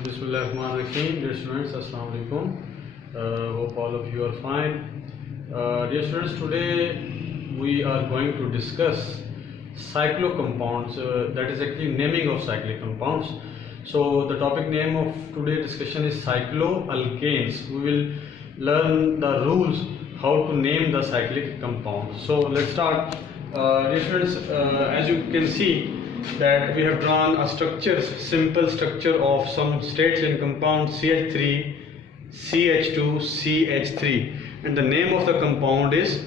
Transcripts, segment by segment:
Bismillahirrahmanirrahim. Dear students, Assalamu alaikum. Hope all of you are fine. Dear students, today we are going to discuss cyclocompounds. That is actually naming of cyclic compounds. So the topic name of today's discussion is cycloalkanes. We will learn the rules how to name the cyclic compounds. So let's start. Dear students, as you can see that we have drawn a simple structure of some straight chain compound CH3, CH2, CH3, and the name of the compound is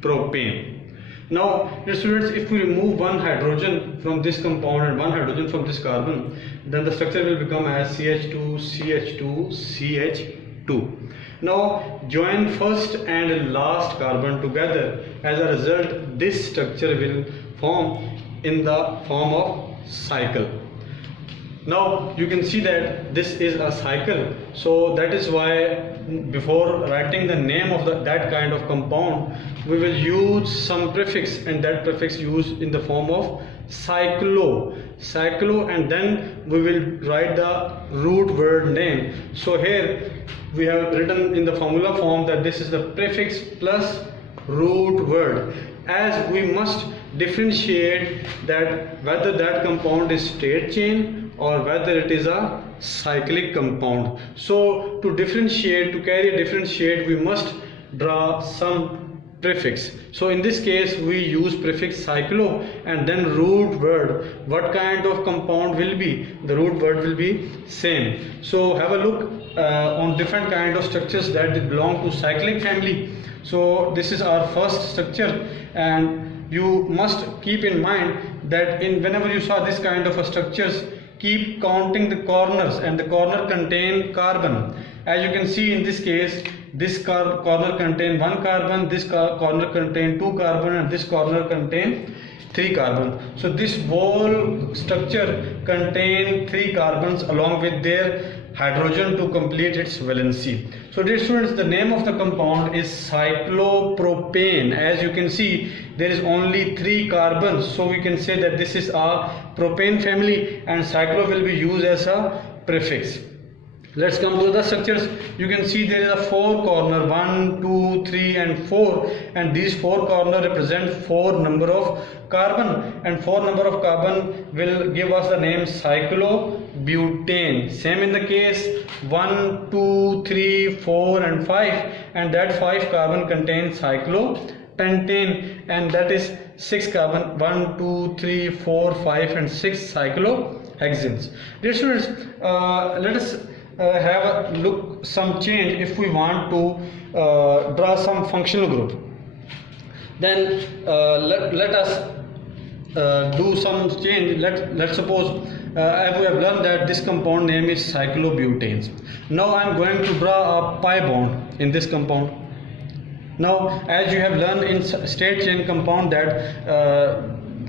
propane. Now, dear students, if we remove one hydrogen from this compound and one hydrogen from this carbon, then the structure will become as CH2, CH2, CH2. Now, join first and last carbon together. As a result, this structure will form in the form of cycle. Now you can see that this is a cycle, so that is why before writing the name of that kind of compound, we will use some prefix, and that prefix used in the form of cyclo, and then we will write the root word name. So here we have written in the formula form that this is the prefix plus root word, as we must differentiate that whether that compound is straight chain or whether it is a cyclic compound. So to differentiate, we must draw some prefix. So in this case we use prefix cyclo and then root word. What kind of compound will be? The root word will be same. So have a look on different kind of structures that belong to cyclic family. So this is our first structure, and you must keep in mind that whenever you saw this kind of structures, keep counting the corners, and the corner contain carbon. As you can see in this case, this corner contain one carbon, this corner contain two carbon, and this corner contain three carbon. So this whole structure contain three carbons along with their hydrogen to complete its valency. So dear students, the name of the compound is cyclopropane. As you can see, there is only three carbons, so we can say that this is a propane family, and cyclo will be used as a prefix. Let's come to the structures. You can see there is a four corner, 1, 2, 3 and 4, and these four corner represent four number of carbon, and four number of carbon will give us the name cyclobutane. Same in the case 1, 2, 3, 4 and 5, and that 5 carbon contains cyclopentane, and that is 6 carbon, 1, 2, 3, 4, 5 and 6 cyclohexanes. Dear students, let us have a look some change. If we want to draw some functional group, then let us do some change. Let's suppose as we have learned that this compound name is cyclobutanes. Now I am going to draw a pi bond in this compound. Now as you have learned in straight chain compound that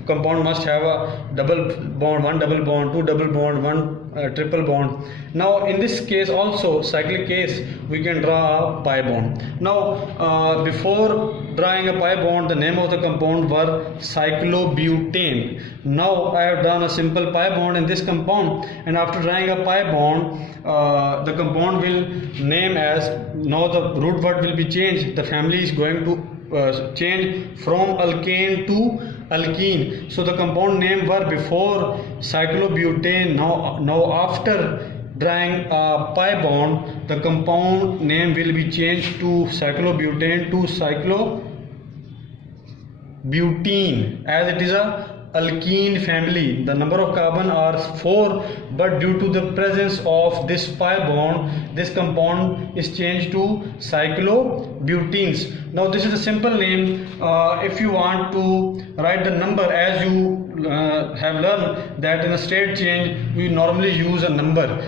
compound must have a double bond, one double bond, two double bond, one triple bond. Now in this case also, cyclic case, we can draw a pi bond. Now before drawing a pi bond, the name of the compound were cyclobutane. Now I have done a simple pi bond in this compound, and after drawing a pi bond, the compound will name as, now the root word will be changed. The family is going to change from alkane to alkene. So the compound name were before cyclobutane. Now after drawing a pi bond, the compound name will be changed to cyclobutane to cyclobutene, as it is a alkene family. The number of carbon are 4, but due to the presence of this pi bond, this compound is changed to cyclobutenes. Now this is a simple name. If you want to write the number, as you have learned that in a straight chain we normally use a number.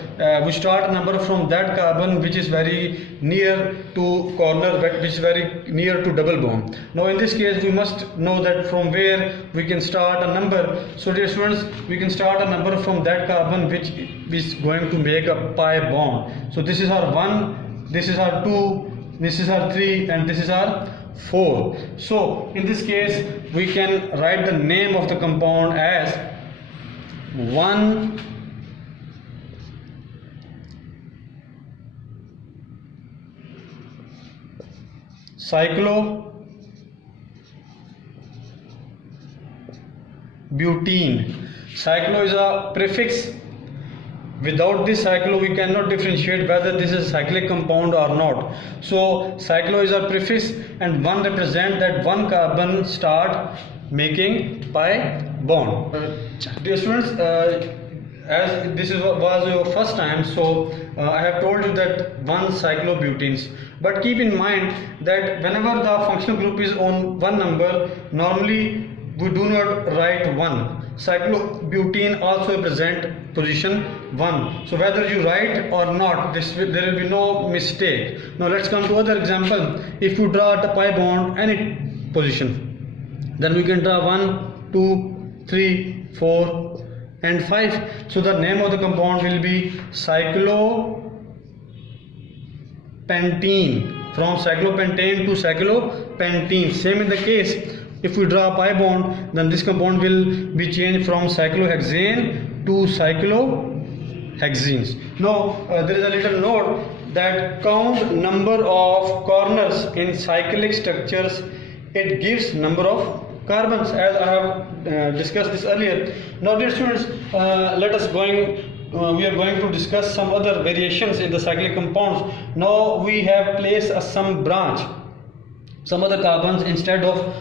We start a number from that carbon which is very near to corner, which is very near to double bond. Now in this case we must know that from where we can start a number. So dear students, we can start a number from that carbon which is going to make a pi bond. So this is our 1, this is our 2, this is our 3, and this is our 4. So in this case we can write the name of the compound as 1 cyclobutene. Cyclo is a prefix. Without this cyclo we cannot differentiate whether this is a cyclic compound or not. So cyclo is a prefix and one represent that one carbon start making pi bond. Dear students, as this was your first time, so I have told you that one cyclobutenes, but keep in mind that whenever the functional group is on one number, normally we do not write 1. Cyclobutene also represent position 1, so whether you write or not, there will be no mistake. Now let's come to other example. If you draw a pi bond any position, then we can draw 1, 2, 3, 4 and 5. So the name of the compound will be cyclopentene. From cyclopentane to cyclopentene. Same in the case, if we draw a pi bond, then this compound will be changed from cyclohexane to cyclohexenes. Now there is a little note that count number of corners in cyclic structures, it gives number of carbons, as I have discussed this earlier. Now dear students, we are going to discuss some other variations in the cyclic compounds. Now we have placed some branch, some other carbons instead of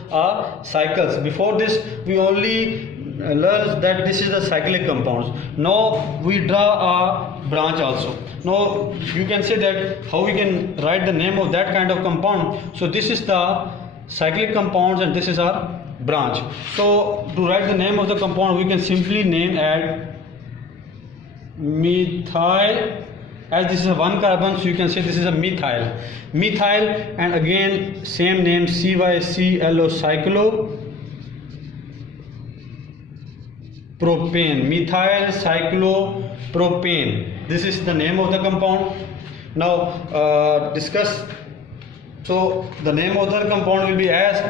cycles. Before this we only learned that this is the cyclic compounds. Now we draw a branch also. Now you can say that how we can write the name of that kind of compound. So this is the cyclic compounds and this is our branch. So to write the name of the compound, we can simply add methyl. As this is a one carbon, so you can say this is a methyl. Methyl, and again same name, CYCLO, cyclopropane. Methyl cyclopropane. This is the name of the compound. Now discuss. So the name of the compound will be as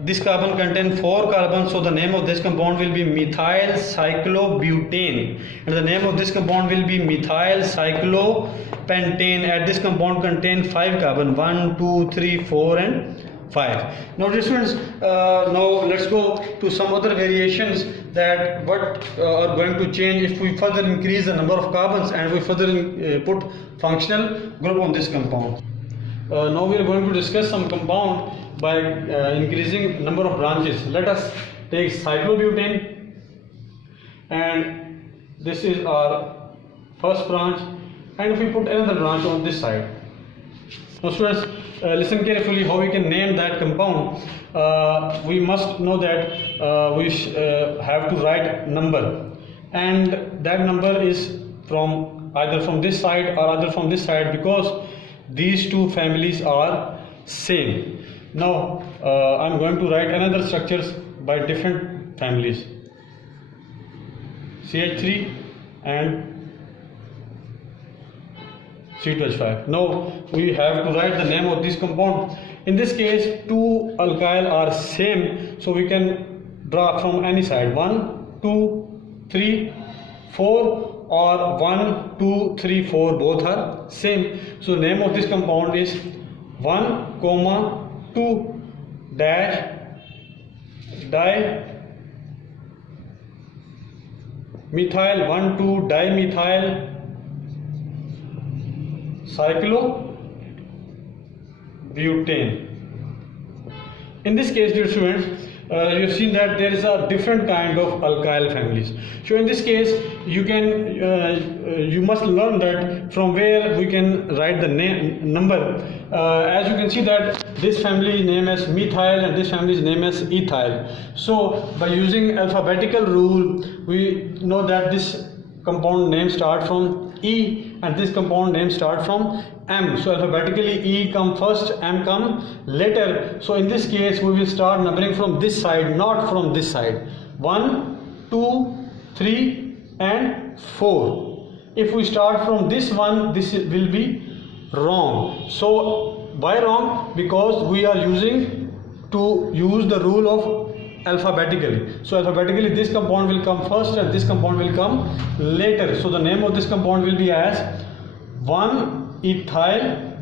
this carbon contains 4 carbons, so the name of this compound will be methyl cyclobutane, and the name of this compound will be methyl cyclopentane. And this compound contains 5 carbon, 1, 2, 3, 4 and 5. Now dear students, now let's go to some other variations that what are going to change if we further increase the number of carbons and we further put functional group on this compound. Now we are going to discuss some compound by increasing number of branches. Let us take cyclobutane, and this is our first branch, and if we put another branch on this side. Now students, listen carefully how we can name that compound. We must know that we have to write number, and that number is from either from this side or either from this side, because these two families are same. Now I'm going to write another structures by different families, CH3 and C2H5. Now we have to write the name of this compound. In this case, 2 alkyl are same, so we can draw from any side, 1, 2, 3, 4, or 1, 2, 3, 4, both are same. So name of this compound is 1, 2 dash dimethyl 1,2 dimethyl cyclobutane. In this case, dear students, you have seen that there is a different kind of alkyl families. So in this case, you can you must learn that from where we can write the number. As you can see that this family name as methyl and this family is name as ethyl. So by using alphabetical rule, we know that this compound name start from E and this compound name start from M. So alphabetically E come first, M come later. So in this case we will start numbering from this side, not from this side. 1, 2, 3 and 4. If we start from this one, this will be wrong. So why wrong? Because we are using the rule of alphabetically. So alphabetically this compound will come first and this compound will come later. So the name of this compound will be as 1-ethyl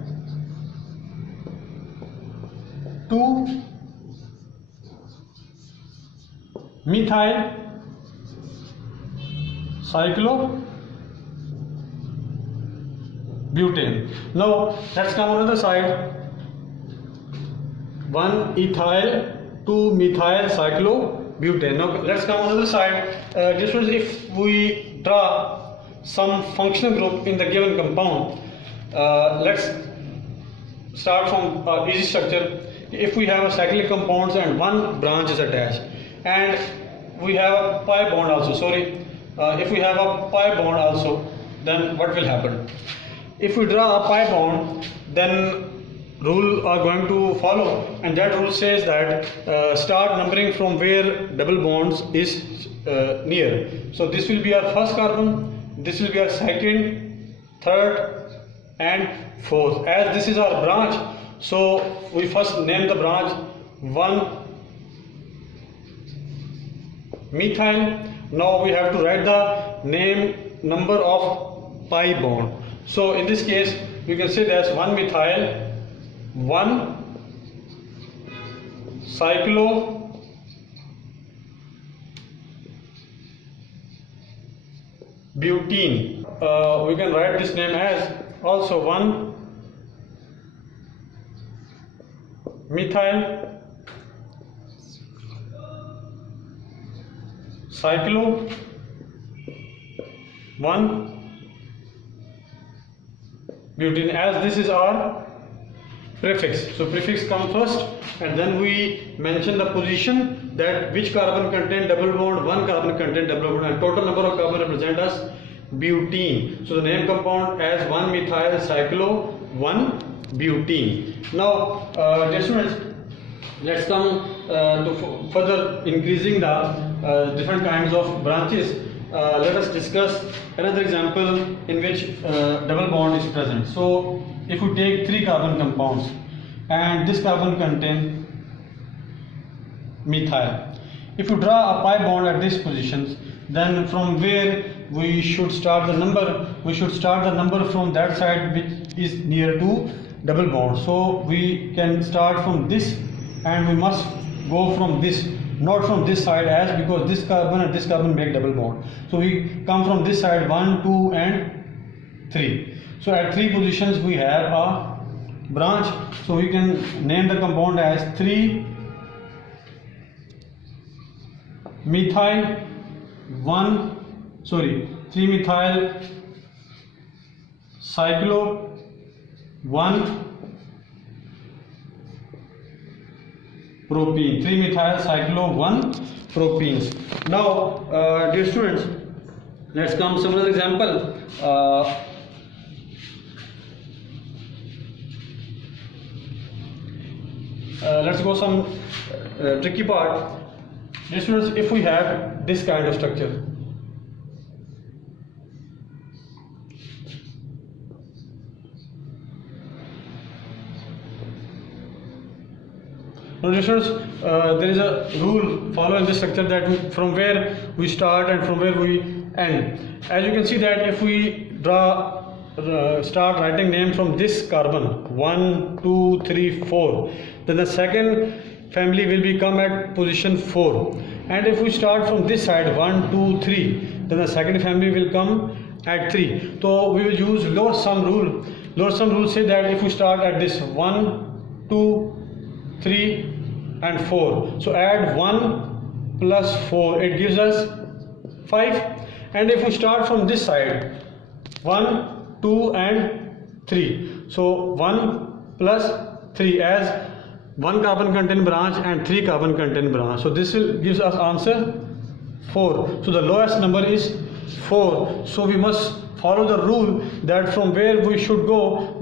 2-methyl cyclobutane. Now let's come on the side. 1-ethyl 2-methyl cyclobutane. Now let's come on the side. This was if we draw some functional group in the given compound. Let's start from easy structure. If we have a cyclic compounds and one branch is attached, and we have a pi bond also, if we have a pi bond also, then what will happen? If we draw a pi bond, then rule are going to follow, and that rule says that start numbering from where double bonds is near. So this will be our first carbon, this will be our second, third and fourth. As this is our branch, so we first name the branch 1-methyl. Now we have to write the number of pi bond. So in this case you can say that's 1-methyl 1-cyclobutene. We can write this name as also 1-methyl cyclo 1-butene, as this is our prefix. So prefix come first, and then we mention the position that which carbon contain double bond, one carbon contain double bond, and total number of carbon represent as butene. So the name compound as 1-methyl cyclo 1-butene. Now dear students, let's come to further increasing the different kinds of branches. Let us discuss another example in which double bond is present. So if we take 3 carbon compounds and this carbon contain methyl, if you draw a pi bond at these positions, then from where we should start the number? We should start the number from that side which is near to double bond. So we can start from this, and we must go from this, not from this side, as because this carbon and this carbon make double bond. So we come from this side 1, 2 and 3. So at 3 positions we have a branch. So we can name the compound as 3-methyl cyclo 1-propene. 3-methyl cyclo 1-propenes. Now dear students, let's come some other example. Let's go some tricky part. Dear students, if we have this kind of structure, now dear students, there is a rule following this structure that from where we start and from where we end. As you can see that if we start writing name from this carbon 1, 2, 3, 4, then the second family will become at position 4, and if we start from this side 1, 2, 3, then the second family will come at 3. So we will use lower sum rule. Lower sum rule say that if we start at this 1, 2, 3 and 4, so add 1 plus 4, it gives us 5. And if we start from this side 1, 2 and 3, so 1 plus 3, as 1 carbon contain branch and 3 carbon contain branch, so this will gives us answer 4. So the lowest number is 4. So we must follow the rule that from where we should go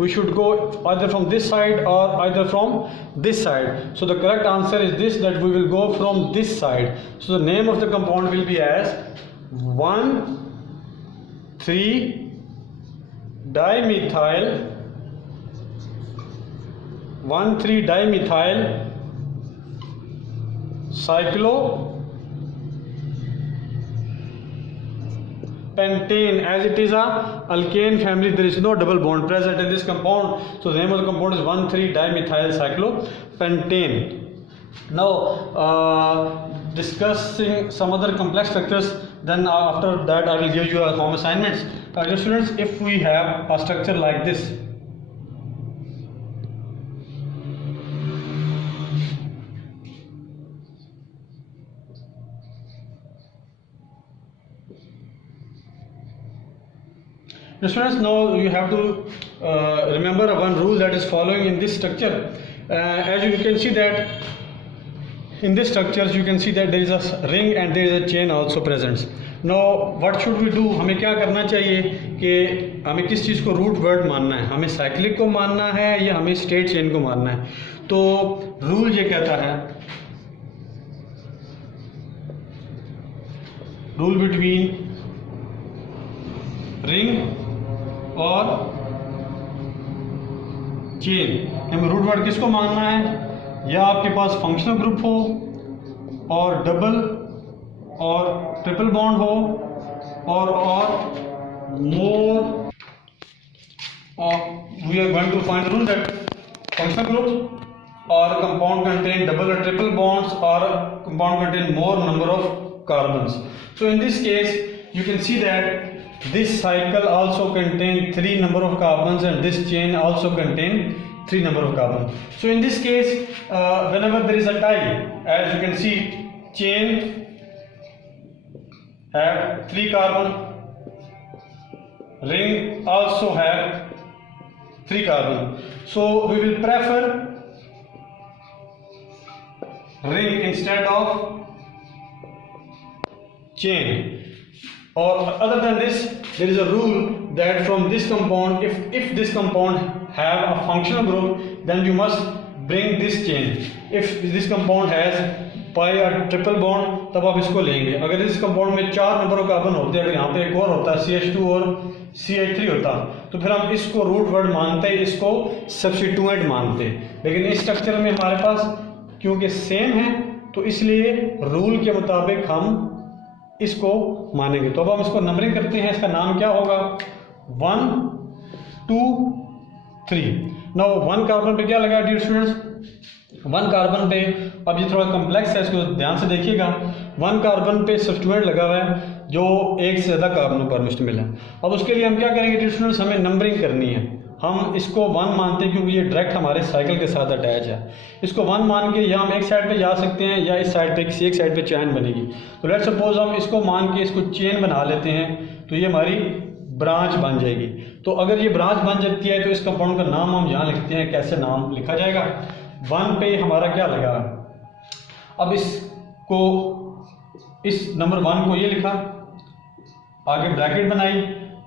either from this side or either from this side. So the correct answer is this, that we will go from this side. So the name of the compound will be as 1,3-dimethyl 1,3-dimethyl cyclo pentane, as it is a alkane family, there is no double bond present in this compound, so the name of the compound is 1,3-dimethyl cyclopentane. Now discussing some other complex structures, then after that I will give you home assignments. Dear students, if we have a structure like this, students, now you have to remember one rule that is following in this structure. As you can see that in this structures you can see that there is a ring and there is a chain also present. Now what should we do? हमें क्या करना चाहिए कि हमें किस चीज़ को root word मानना है, हमें साइक्लिक को मानना है या हमें स्ट्रेट चेन को मानना है? तो रूल ये कहता है, रूल बिटवीन रिंग और चेन, हमें रूट वर्ड किसको मानना है? या आपके पास फंक्शनल ग्रुप हो और डबल और ट्रिपल बॉन्ड हो और मोर, we are going to find the rule that functional groups or compound contain double or triple bonds or compound contain more number of carbons. So in this case you can see that this cycle also contain 3 number of carbons and this chain also contain 3 number of carbons. So in this case whenever there is a tie, as you can see, chain have 3 carbon, ring also have 3 carbon. So we will prefer ring instead of chain. Or other than this, there is a rule that from this compound, if this compound have a functional group, then you must bring this chain. If this compound has पाई या triple bond, तब आप इसको लेंगे. अगर इस compound में 4 number of carbon होते हैं, अगर यहाँ पे एक और होता है CH2 और CH3 होता, तो फिर हम इसको रूट वर्ड मानते, इसको सब्स्टिट्यूएंट मानते. लेकिन इस स्ट्रक्चर में हमारे पास क्योंकि सेम है तो इसलिए रूल के मुताबिक हम इसको मानेंगे. तो अब हम इसको नंबरिंग करते हैं. इसका नाम क्या होगा? 1 2 3. नाउ 1 कार्बन पे क्या लगा डियर स्टूडेंट्स? 1 कार्बन पे, अब ये थोड़ा कम्प्लेक्स है, इसको ध्यान से देखिएगा. 1 कार्बन पे सब्स्टिट्यूएंट लगा हुआ है जो एक से ज़्यादा कार्बनों पर मुश्तमिल है. अब उसके लिए हम क्या करेंगे डियर स्टूडेंट्स? हमें नंबरिंग करनी है. हम इसको 1 मानते हैं क्योंकि ये डायरेक्ट हमारे साइकिल के साथ अटैच है. इसको 1 मान के या हम एक साइड पे जा सकते हैं या इस साइड पे किसी एक साइड पे चेन बनेगी. तो लेट्स सपोज हम इसको मान के इसको चेन बना लेते हैं, तो ये हमारी ब्रांच बन जाएगी. तो अगर ये ब्रांच बन जाती है तो इस कंपाउंड का नाम हम यहाँ लिखते हैं. कैसे नाम लिखा जाएगा? 1 पे हमारा क्या लगा? अब इसको, इस नंबर 1 को ये लिखा, आगे ब्रैकेट बनाई,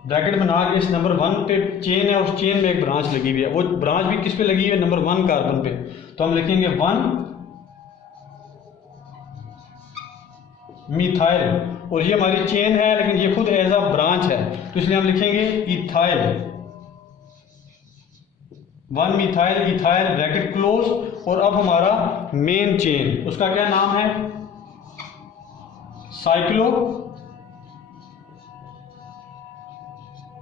ब्रैकेट बना के इस नंबर 1 पे चेन है, उस चेन में एक ब्रांच लगी हुई है. वो ब्रांच भी किस पे लगी है? नंबर 1 कार्बन पे. तो हम लिखेंगे 1 मिथाइल, और ये हमारी चेन है लेकिन ये खुद एज अ ब्रांच है, तो इसलिए हम लिखेंगे ethyl. 1 methyl ethyl, bracket close. और अब हमारा मेन चेन, उसका क्या नाम है? Cyclo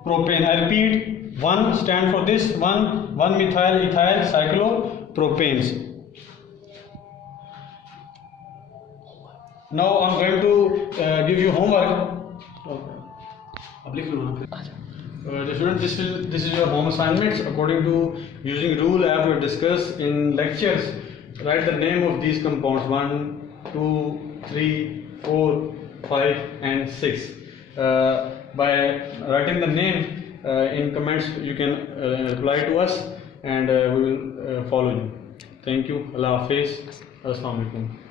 propane. I repeat, 1 stand for this 1 methyl ethyl cyclopropanes. Now I'm going to give you homework. अब लिख लो ना. Students, this is your home assignments according to using rule I have discussed in lectures. Write the name of these compounds 1, 2, 3, 4, 5 and 6. By writing the name in comments you can reply to us and we will follow you. Thank you. Allah Hafiz. Assalamu alaikum.